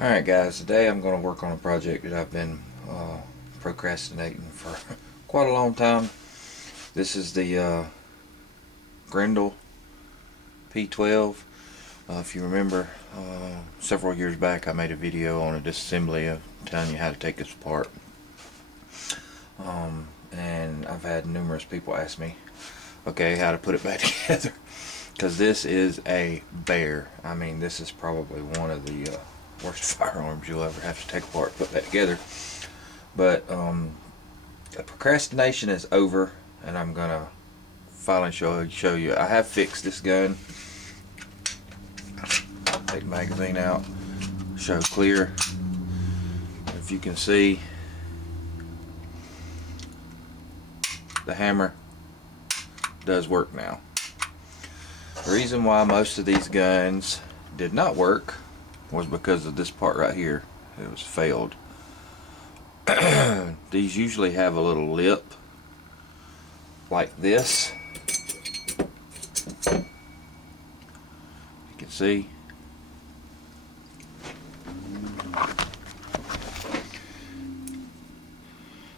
Alright guys, today I'm going to work on a project that I've been procrastinating for quite a long time. This is the Grendel P12. If you remember, several years back I made a video on a disassembly of telling you how to take this apart. And I've had numerous people ask me, okay, how to put it back together. Because this is a bear. I mean, this is probably one of the worst firearms you'll ever have to take apart, put that together. But the procrastination is over, and I'm gonna finally show you. I have fixed this gun. Take the magazine out, show clear. If you can see, the hammer does work now. The reason why most of these guns did not work was because of this part right here. It was failed. These usually have a little lip like this. You can see.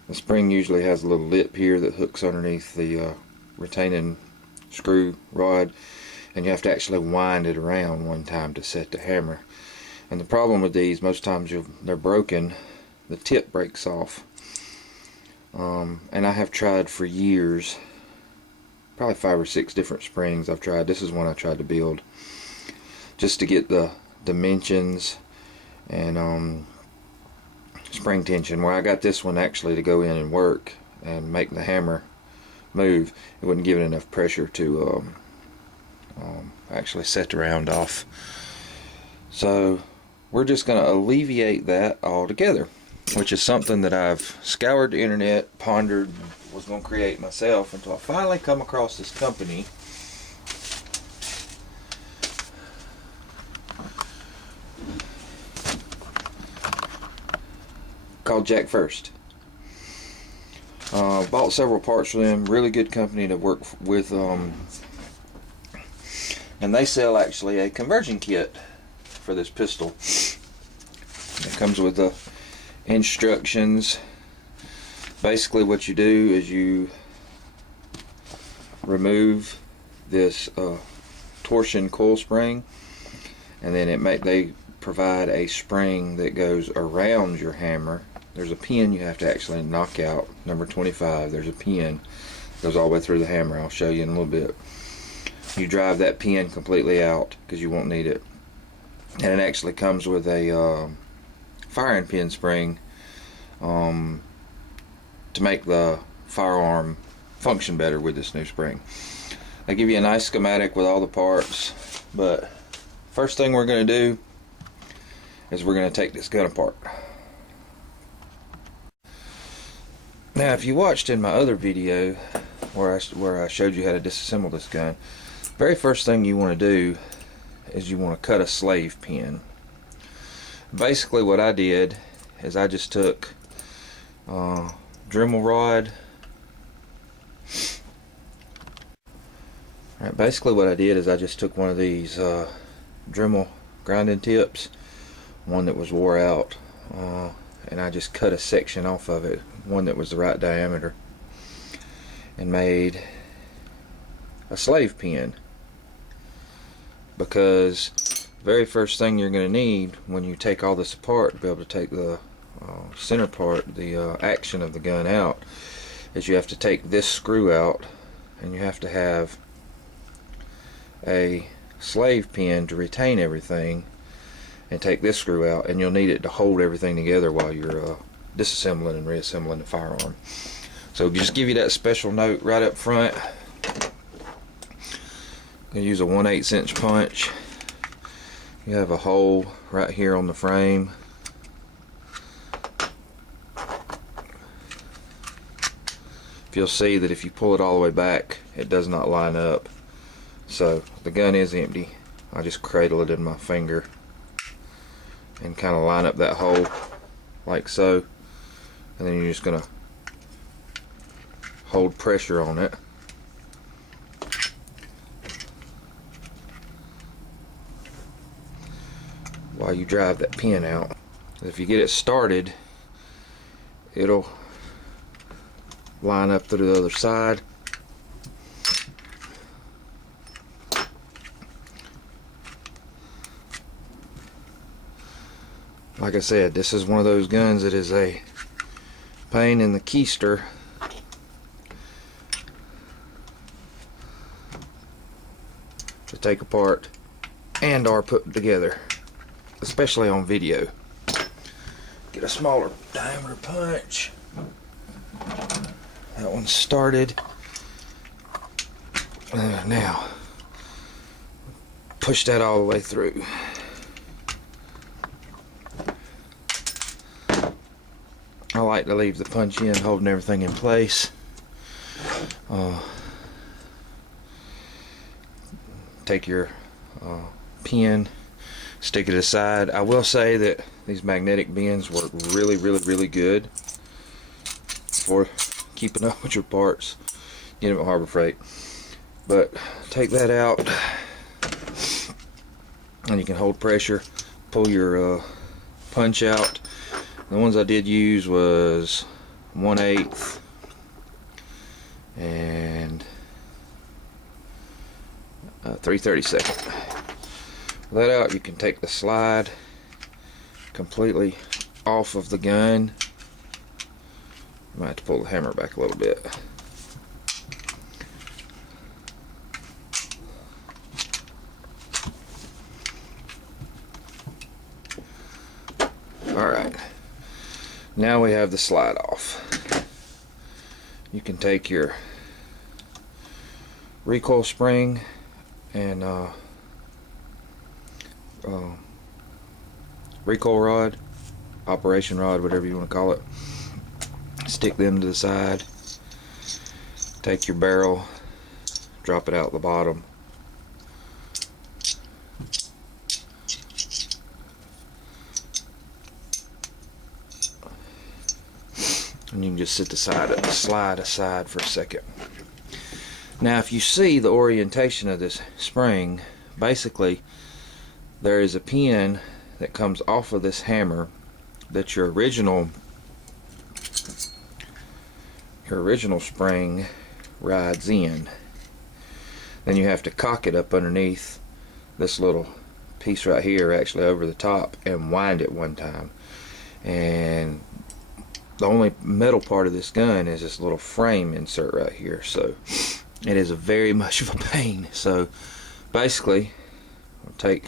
The spring usually has a little lip here that hooks underneath the retaining screw rod, and you have to actually wind it around one time to set the hammer. And the problem with these, most times they're broken, the tip breaks off. And I have tried for years, probably 5 or 6 different springs I've tried. This is one I tried to build just to get the dimensions and spring tension, where I got this one actually to go in and work and make the hammer move. It wouldn't give it enough pressure to actually set the round off. So we're just going to alleviate that altogether, which is something that I've scoured the internet, pondered, was going to create myself, until I finally come across this company called Jack First. Bought several parts from them. Really good company to work with, and they sell actually a conversion kit for this pistol. It comes with the instructions. Basically what you do is you remove this torsion coil spring, and then they provide a spring that goes around your hammer. There's a pin you have to actually knock out, number 25. There's a pin that goes all the way through the hammer. I'll show you in a little bit. You drive that pin completely out because you won't need it. And it actually comes with a firing pin spring to make the firearm function better with this new spring. They give you a nice schematic with all the parts, but first thing we're going to do is we're going to take this gun apart. Now, if you watched in my other video where I showed you how to disassemble this gun, very first thing you want to do is you want to cut a slave pin. Basically what I did is I just took Dremel rod. Alright, basically what I did is I just took one of these Dremel grinding tips, one that was wore out, and I just cut a section off of it, one that was the right diameter, and made a slave pin. Because very first thing you're going to need when you take all this apart to be able to take the center part, the action of the gun out, is you have to take this screw out, and you have to have a slave pin to retain everything, and take this screw out, and you'll need it to hold everything together while you're disassembling and reassembling the firearm. So just give you that special note right up front. I'm going to use a 1/8 inch punch. You have a hole right here on the frame. You'll see that if you pull it all the way back, it does not line up. So the gun is empty. I just cradle it in my finger and kind of line up that hole like so, and then you're just going to hold pressure on it. while you drive that pin out. If you get it started, it'll line up to the other side. Like I said, this is one of those guns that is a pain in the keister to take apart and or put together, especially on video. Get a smaller diameter punch. That one's started. Now push that all the way through. I like to leave the punch in holding everything in place. Take your pin, stick it aside. I will say that these magnetic bends work really good for keeping up with your parts. Get them at Harbor Freight. But take that out, and you can hold pressure. Pull your punch out. The ones I did use was 1/8 and 3/32. Let out, you can take the slide completely off of the gun. I might have to pull the hammer back a little bit. Alright, now we have the slide off. You can take your recoil spring and recoil rod, operation rod, whatever you want to call it. Stick them to the side. Take your barrel, drop it out the bottom. And you can just slide aside for a second. Now if you see the orientation of this spring, basically there is a pin that comes off of this hammer that your original spring rides in. Then you have to cock it up underneath this little piece right here, actually over the top, and wind it one time. And the only metal part of this gun is this little frame insert right here, so it is very much of a pain. So basically I'll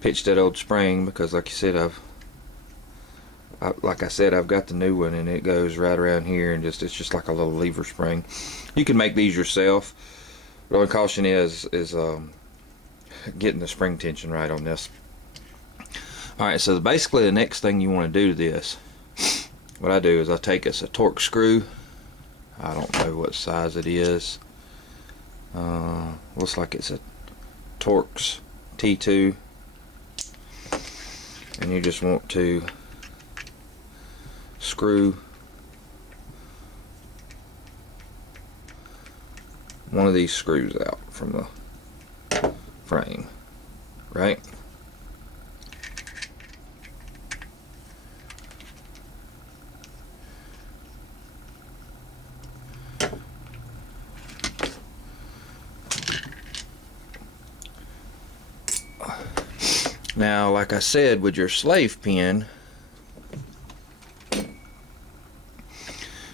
pitch that old spring, because like you said, I've got the new one, and it goes right around here, and it's just like a little lever spring. You can make these yourself. The only caution is getting the spring tension right on this. Alright, so basically the next thing you want to do to this, what I do is I take us a Torx screw. I don't know what size it is. Looks like it's a Torx T2. And you just want to screw one of these screws out from the frame, right? Now, like I said, with your slave pin,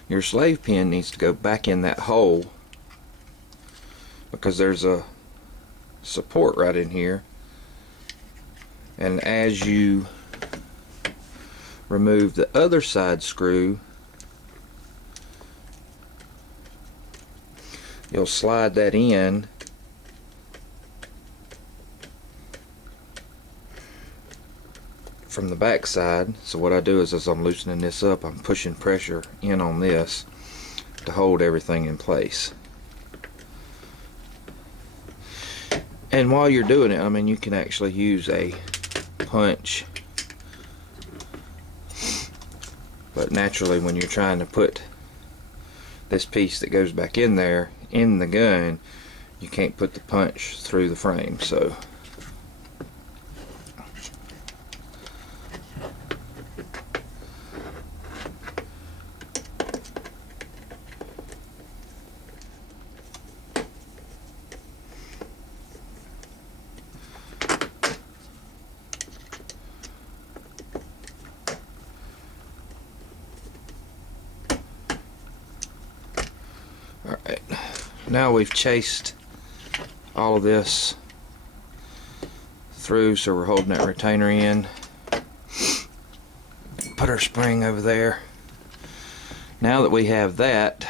your slave pin needs to go back in that hole, because there's a support right in here, and as you remove the other side screw, you'll slide that in from the back side. So what I do is, as I'm loosening this up, I'm pushing pressure in on this to hold everything in place. And while you're doing it, I mean, you can actually use a punch, but naturally when you're trying to put this piece that goes back in there in the gun, you can't put the punch through the frame. So now we've chased all of this through, so we're holding that retainer in. Put our spring over there. Now that we have that,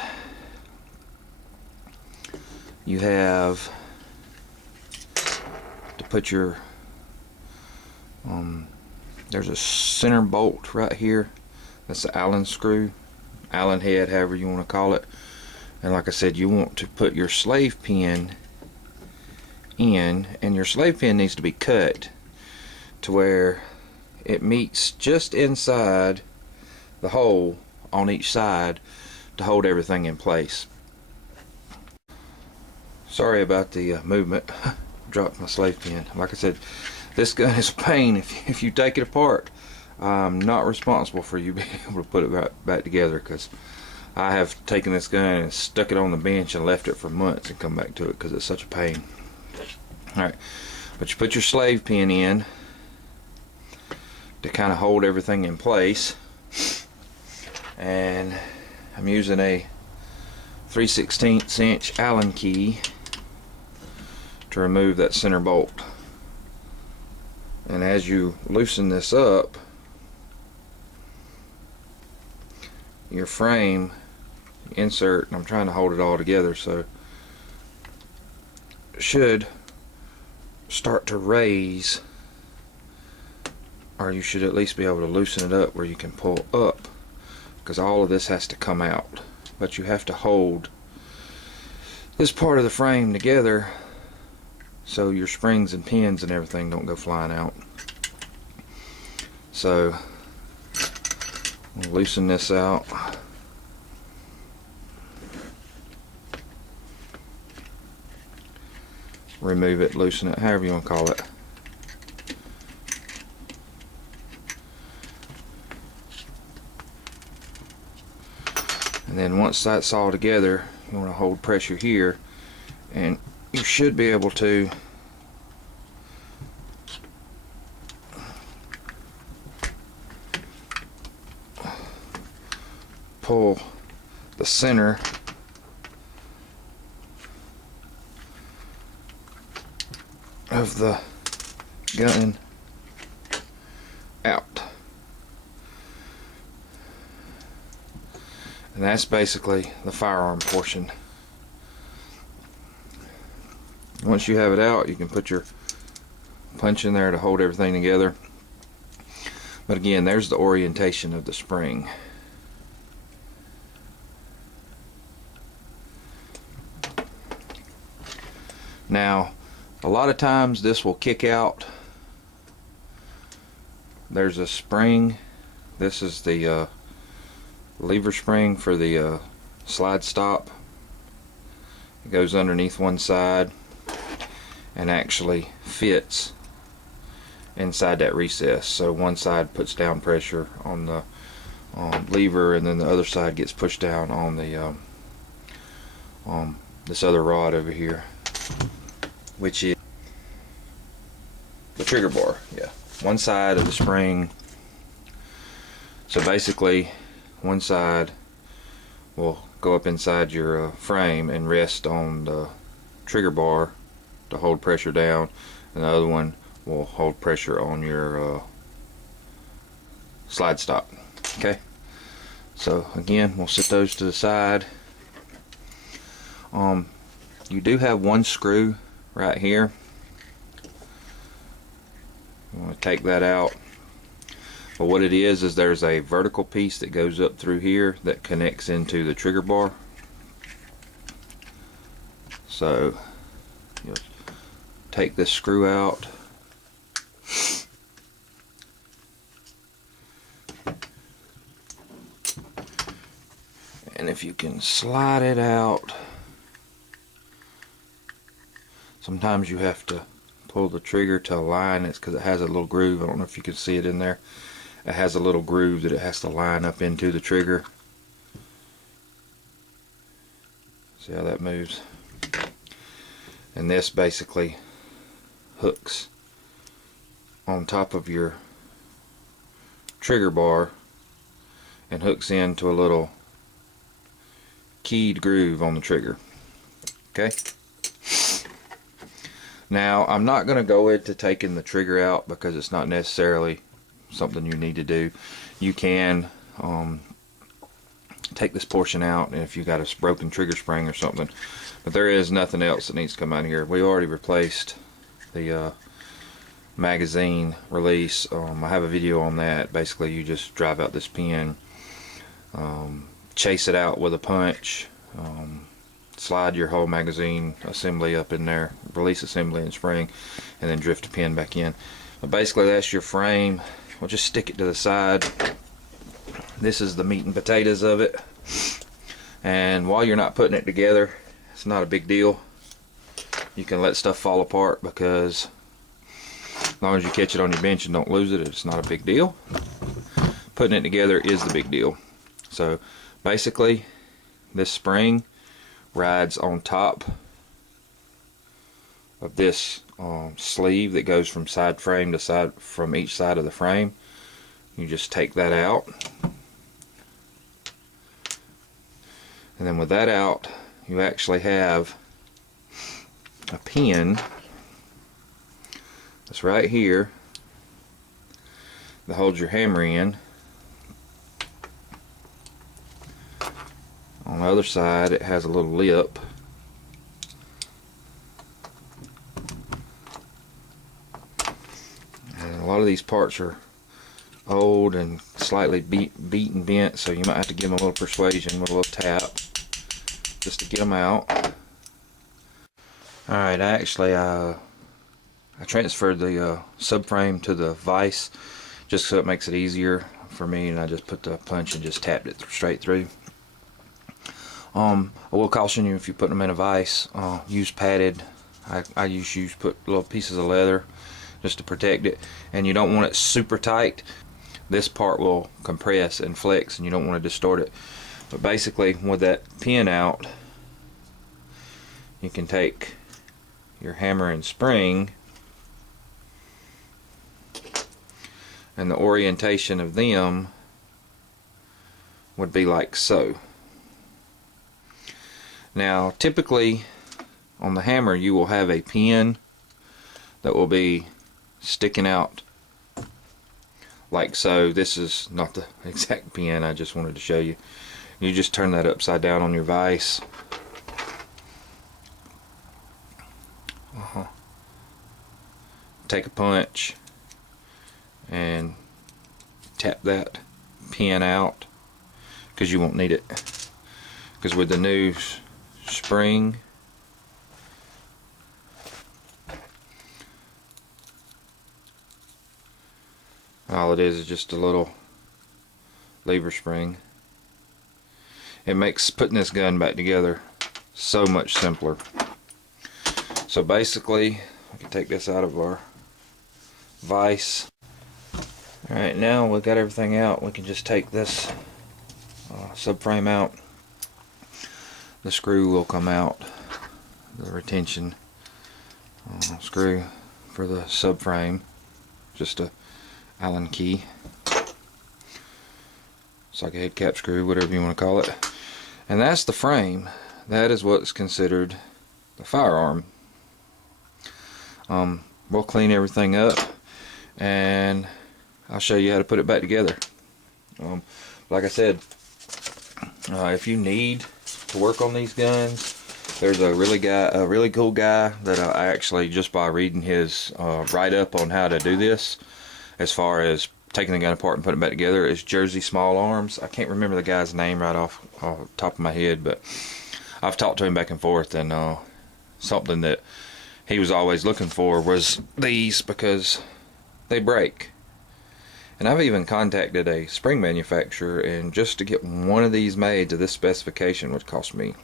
you have to put your there's a center bolt right here. That's the Allen screw, Allen head, however you want to call it. And like I said, you want to put your slave pin in, and your slave pin needs to be cut to where it meets just inside the hole on each side to hold everything in place. Sorry about the movement. Dropped my slave pin. Like I said, this gun is a pain if you take it apart. I'm not responsible for you being able to put it right back together, because I have taken this gun and stuck it on the bench and left it for months and come back to it because it's such a pain. Alright, but you put your slave pin in to kind of hold everything in place, and I'm using a 3/16 inch Allen key to remove that center bolt. And as you loosen this up, your frame insert, and I'm trying to hold it all together, so it should start to raise, or you should at least be able to loosen it up where you can pull up, because all of this has to come out. But you have to hold this part of the frame together so your springs and pins and everything don't go flying out. So we'll loosen this out. Remove it, loosen it, however you want to call it. And then once that's all together, you want to hold pressure here, and you should be able to pull the center of the gun out. And that's basically the firearm portion. Once you have it out, you can put your punch in there to hold everything together. But again, there's the orientation of the spring. Now, a lot of times this will kick out. There's a spring. This is the lever spring for the slide stop. It goes underneath one side and actually fits inside that recess. So one side puts down pressure on the lever, and then the other side gets pushed down on the this other rod over here, which is the trigger bar. Yeah, one side of the spring. So basically, one side will go up inside your frame and rest on the trigger bar to hold pressure down, and the other one will hold pressure on your slide stop. Okay, so again, we'll set those to the side. You do have one screw right here. You want to take that out. But what it is there's a vertical piece that goes up through here that connects into the trigger bar. So you'll take this screw out. And if you can slide it out, sometimes you have to pull the trigger to align it, because it has a little groove. I don't know if you can see it in there. It has a little groove that it has to line up into the trigger. See how that moves? And this basically hooks on top of your trigger bar and hooks into a little keyed groove on the trigger. Okay. Now, I'm not going to go into taking the trigger out because it's not necessarily something you need to do. You can take this portion out if you got a broken trigger spring or something, but there is nothing else that needs to come out of here. We already replaced the magazine release. I have a video on that. Basically, you just drive out this pin, chase it out with a punch, slide your whole magazine assembly up in there, release assembly and spring, and then drift the pin back in. But basically, that's your frame. We'll just stick it to the side. This is the meat and potatoes of it. And while you're not putting it together, it's not a big deal. You can let stuff fall apart, because as long as you catch it on your bench and don't lose it, it's not a big deal. Putting it together is the big deal. So basically, this spring rides on top of this sleeve that goes from side frame to side, from each side of the frame. You just take that out, and then with that out, you actually have a pin that's right here that holds your hammer in. On the other side, it has a little lip. And a lot of these parts are old and slightly beat and bent, so you might have to give them a little persuasion with a little tap just to get them out. Alright, I transferred the subframe to the vise just so it makes it easier for me, and I just put the punch and just tapped it straight through. I will caution you, if you put them in a vise, use padded. I usually put little pieces of leather just to protect it, and you don't want it super tight. This part will compress and flex, and you don't want to distort it. But basically, with that pin out, you can take your hammer and spring, and the orientation of them would be like so. Now, typically on the hammer, you will have a pin that will be sticking out like so. This is not the exact pin, I just wanted to show you. You just turn that upside down on your vise. Take a punch and tap that pin out, because you won't need it. Because with the new spring, all it is just a little lever spring. It makes putting this gun back together so much simpler. So basically, I can take this out of our vise. Alright, now we've got everything out, we can just take this subframe out. The screw will come out, the retention screw for the subframe, just a Allen key. It's like a head cap screw, whatever you want to call it. And that's the frame. That is what's considered the firearm. We'll clean everything up, and I'll show you how to put it back together. Like I said, if you need to work on these guns, there's a really cool guy that I actually, just by reading his write-up on how to do this, as far as taking the gun apart and putting it back together, is Jersey Small Arms. I can't remember the guy's name right off the top of my head, but I've talked to him back and forth, and something that he was always looking for was these, because they break. And I've even contacted a spring manufacturer, and just to get one of these made to this specification would cost me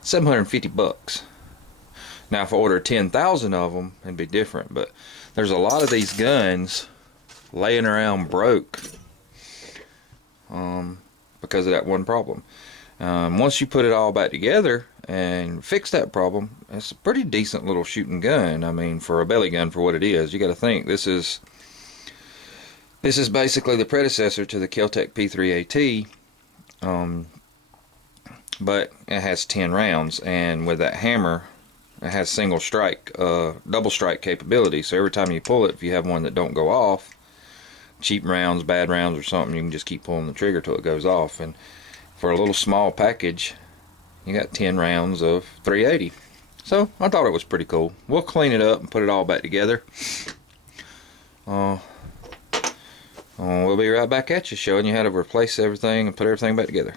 $750. Now if I ordered 10,000 of them, it'd be different, but there's a lot of these guns laying around broke because of that one problem. Once you put it all back together and fix that problem, it's a pretty decent little shooting gun. I mean, for a belly gun, for what it is, you got to think this is basically the predecessor to the Kel-Tec P3AT. but it has 10 rounds, and with that hammer it has single strike, double strike capability. So every time you pull it, if you have one that don't go off, cheap rounds, bad rounds or something, you can just keep pulling the trigger till it goes off. And for a little small package, you got 10 rounds of 380. So I thought it was pretty cool. We'll clean it up and put it all back together. We'll be right back at you, showing you how to replace everything and put everything back together.